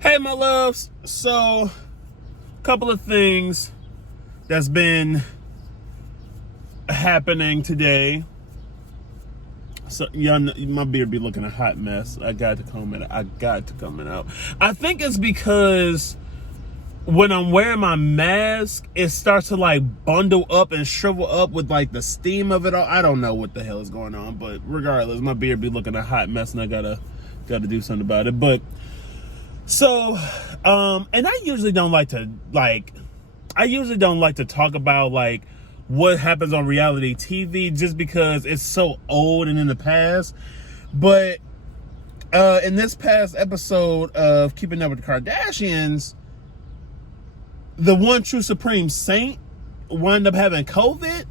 Hey, my loves. So, a couple of things that's been happening today. So, my beard be looking a hot mess. I got to comb it out. I think it's because when I'm wearing my mask, it starts to like bundle up and shrivel up with like the steam of it all. I don't know what the hell is going on, but regardless, my beard be looking a hot mess, and I gotta do something about it. But so, and I usually don't like to talk about like what happens on reality TV just because it's so old and in the past. But in this past episode of Keeping Up with the Kardashians, the one true supreme saint wound up having COVID.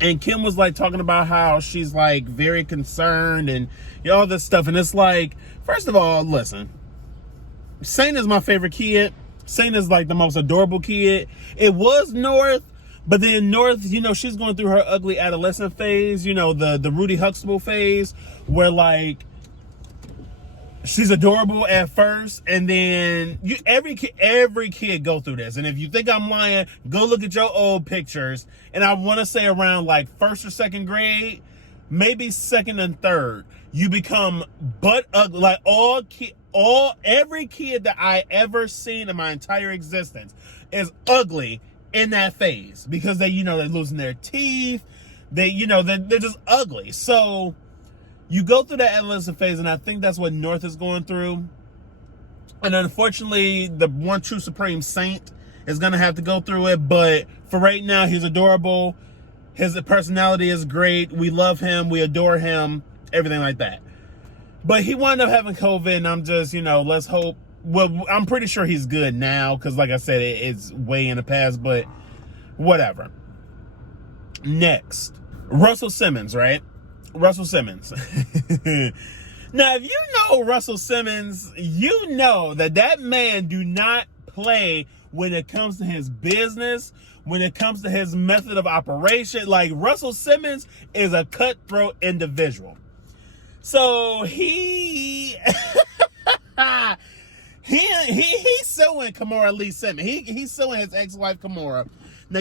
And Kim was like talking about how she's like very concerned and all this stuff. And it's like, first of all, listen, Saint is my favorite kid. Saint is like the most adorable kid. It was North, but then North, she's going through her ugly adolescent phase, the Rudy Huxtable phase, where like she's adorable at first, and then every kid go through this. And if you think I'm lying, go look at your old pictures. And I want to say around like first or second grade, maybe second and third, you become butt ugly. Like every kid that I ever seen in my entire existence is ugly in that phase because they're losing their teeth. They're just ugly. So you go through that adolescent phase, and I think that's what North is going through. And unfortunately, the one true supreme saint is going to have to go through it. But for right now, he's adorable. His personality is great. We love him. We adore him. Everything like that. But he wound up having COVID, and I'm just, let's hope. Well, I'm pretty sure he's good now because, like I said, it's way in the past, but whatever. Next, Russell Simmons, right? Russell Simmons. Now, if you know Russell Simmons, you know that man do not play when it comes to his business, when it comes to his method of operation. Like, Russell Simmons is a cutthroat individual. So he's suing Kimora Lee Simmons. He's suing his ex-wife Kimora. Now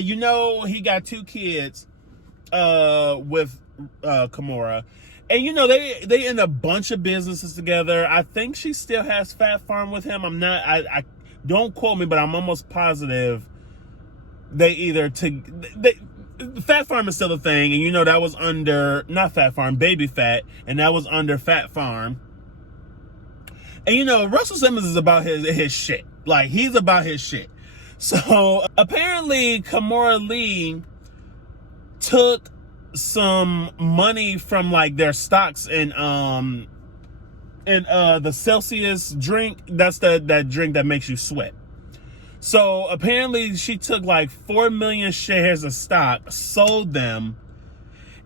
he got 2 kids with Kimora, and they in a bunch of businesses together. I think she still has Fat Farm with him. I don't quote me, but I'm almost positive Fat Farm is still a thing, and that was under, not Fat Farm, Baby Fat, and that was under Fat Farm. And Russell Simmons is about his shit. Like, he's about his shit. So apparently Kimora Lee took some money from like their stocks in the Celsius drink. That's that drink that makes you sweat. So apparently she took like 4 million shares of stock, sold them,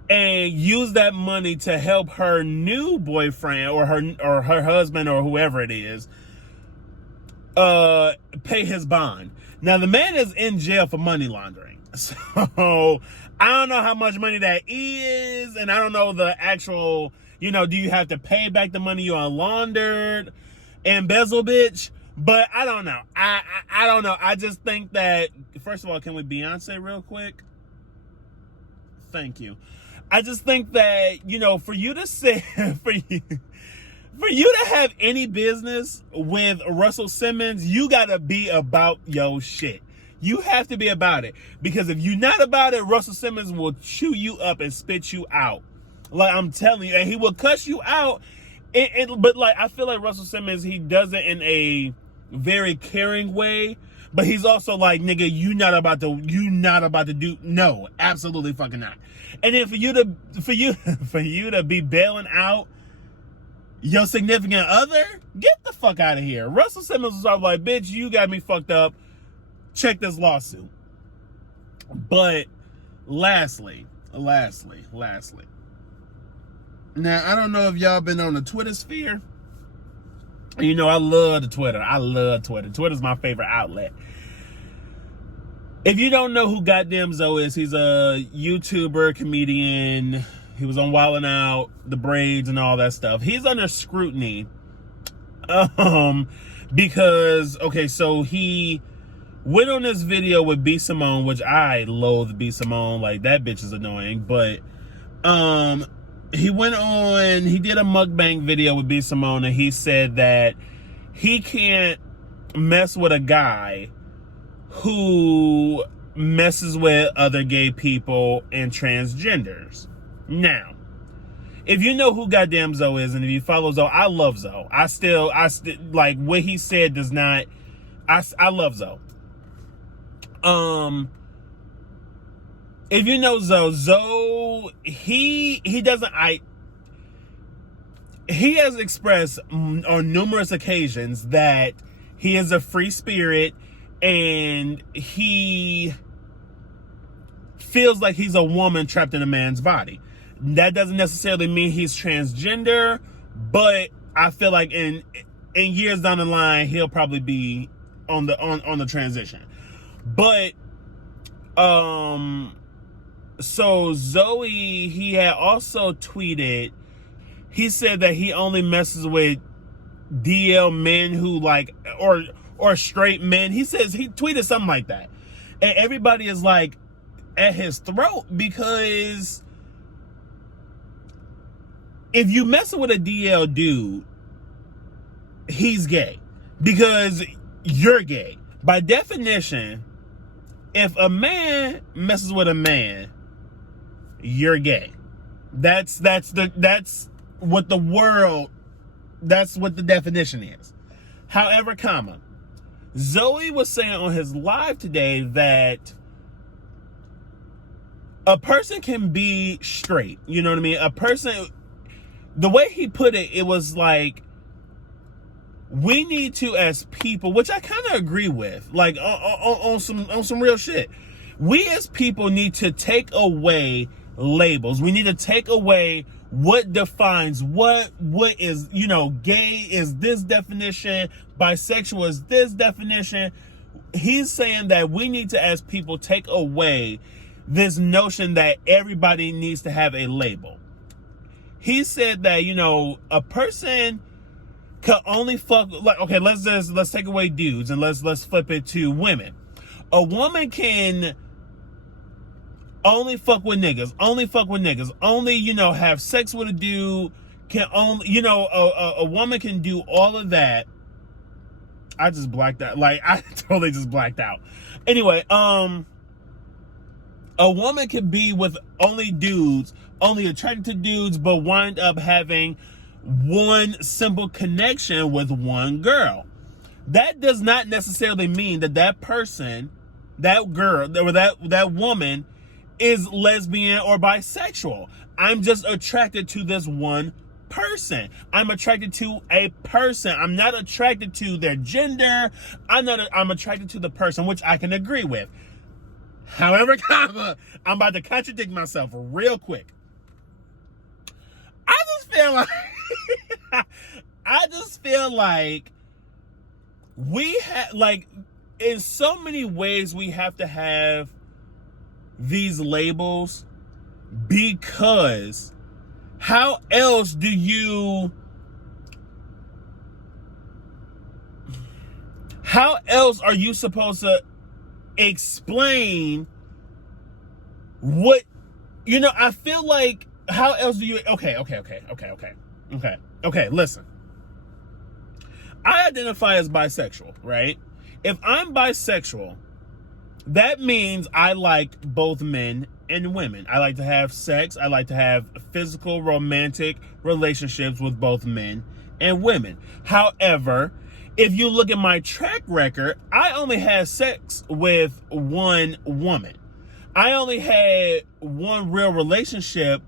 and used that money to help her new boyfriend or her husband or whoever it is pay his bond. Now the man is in jail for money laundering. So I don't know how much money that is, and I don't know the actual, do you have to pay back the money you laundered, embezzle, bitch? But I don't know. I don't know. I just think that, first of all, can we Beyonce real quick? Thank you. I just think that, for you to say, for you to have any business with Russell Simmons, you gotta be about your shit. You have to be about it. Because if you're not about it, Russell Simmons will chew you up and spit you out. Like, I'm telling you. And he will cuss you out. But like, I feel like Russell Simmons, he does it in a very caring way. But he's also like, nigga, you not about to do, no, absolutely fucking not. And then for you to be bailing out your significant other, get the fuck out of here. Russell Simmons was all like, bitch, you got me fucked up. Check this lawsuit. But lastly. Now, I don't know if y'all been on the Twitter sphere. I love the Twitter. I love Twitter. Twitter's my favorite outlet. If you don't know who GotDamnZo is, he's a YouTuber, comedian. He was on Wild 'N Out, the braids and all that stuff. He's under scrutiny Because, okay, so he went on this video with B Simone, which I loathe B Simone. Like, that bitch is annoying. But he went on, he did a mukbang video with B Simone, and he said that he can't mess with a guy who messes with other gay people and transgenders. Now, if you know who GotDamnZo is, and if you follow Zo, I love Zo. I still like what he said does not. I love Zo. If you know Zo, he doesn't. He has expressed on numerous occasions that he is a free spirit, and he feels like he's a woman trapped in a man's body. That doesn't necessarily mean he's transgender, but I feel like in years down the line he'll probably be on the transition. But so Zoe, he had also tweeted, he said that he only messes with DL men who like or straight men. He says, he tweeted something like that. And everybody is like at his throat, because if you messing with a DL dude, he's gay because you're gay. By definition, if a man messes with a man, you're gay. That's what the definition is. However, Zoe was saying on his live today that a person can be straight. You know what I mean? A person, the way he put it, it was like, we need to, as people, which I kind of agree with, like on some real shit. We as people need to take away labels. We need to take away what defines what is, you know, gay is this definition, bisexual is this definition. He's saying that we need to, as people, take away this notion that everybody needs to have a label. He said that, you know, a person can only fuck, like, okay, let's take away dudes and let's flip it to women. A woman can only fuck with niggas, only, you know, have sex with a dude, can only, you know, a woman can do all of that. I just blacked out. Like, I totally just blacked out. Anyway, a woman can be with only dudes, only attracted to dudes, but wind up having one simple connection with one girl. That does not necessarily mean that person, that girl, or that woman is lesbian or bisexual. I'm just attracted to this one person. I'm attracted to a person. I'm not attracted to their gender. I'm attracted to the person, which I can agree with. However, I'm about to contradict myself real quick. I just feel like we have, like, in so many ways we have to have these labels, because how else are you supposed to explain what, you know, I feel like, how else do you, okay, listen. I identify as bisexual, right? If I'm bisexual, that means I like both men and women. I like to have sex. I like to have physical, romantic relationships with both men and women. However, if you look at my track record, I only had sex with one woman. I only had one real relationship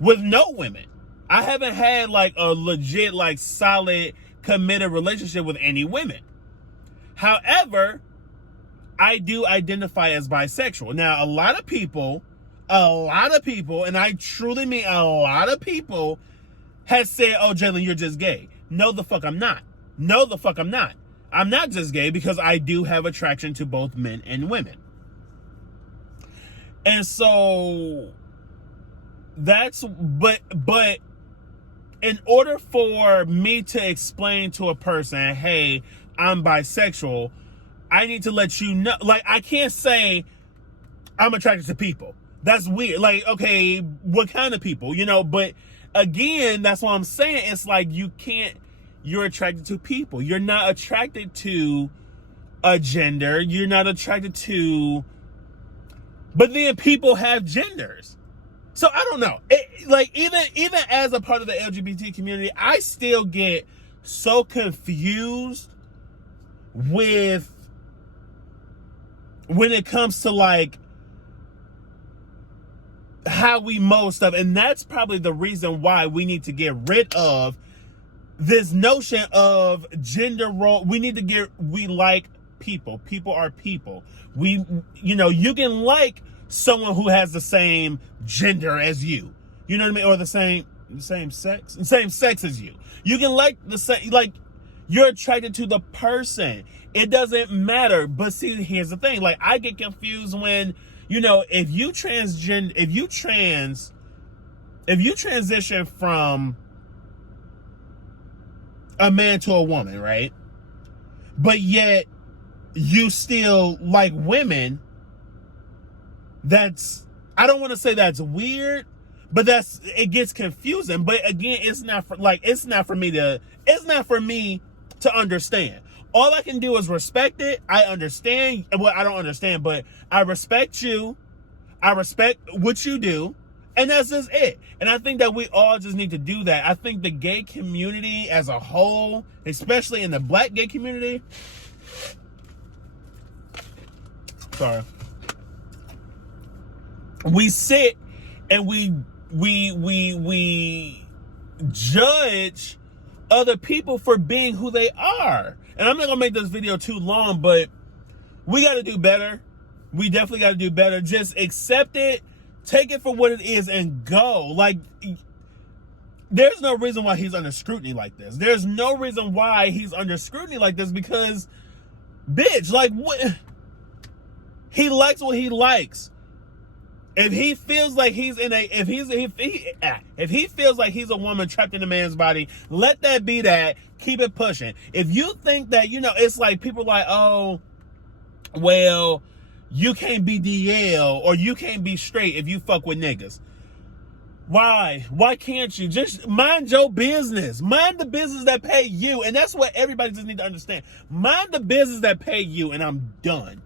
with no women. I haven't had like a legit, like solid, committed relationship with any women. However, I do identify as bisexual. Now, a lot of people, and I truly mean a lot of people, has said, oh, Jalen, you're just gay. No, the fuck I'm not. I'm not just gay, because I do have attraction to both men and women. And so that's, but in order for me to explain to a person, hey, I'm bisexual, I need to let you know. Like, I can't say I'm attracted to people. That's weird. Like, okay, what kind of people? You know, but again, that's what I'm saying. It's like you're attracted to people. You're not attracted to a gender. You're not attracted to, but then people have genders. So I don't know. Like, even as a part of the LGBT community, I still get so confused with when it comes to like how we mold stuff. And that's probably the reason why we need to get rid of this notion of gender role. We like people. People are people. You can like someone who has the same gender as you. You know what I mean? Or the same sex as you. You can like the same, like, you're attracted to the person. It doesn't matter. But see, here's the thing. Like, I get confused when, if you transition from a man to a woman, right? But yet you still like women, I don't want to say that's weird, but it gets confusing. But again, it's not for me to understand. All I can do is respect it. I understand. Well, I don't understand, but I respect you. I respect what you do. And that's just it. And I think that we all just need to do that. I think the gay community as a whole, especially in the black gay community, we sit and we judge other people for being who they are. And I'm not gonna make this video too long, but we gotta do better. We definitely gotta do better. Just accept it, take it for what it is, and go. Like, there's no reason why he's under scrutiny like this. There's no reason why he's under scrutiny like this, because, bitch, like, what? He likes what he likes. If he feels like if he feels like he's a woman trapped in a man's body, let that be that. Keep it pushing. If you think that, it's like people like, oh, well, you can't be DL or you can't be straight if you fuck with niggas. Why? Why can't you? Just mind your business. Mind the business that pay you. And that's what everybody just need to understand. Mind the business that pay you, and I'm done.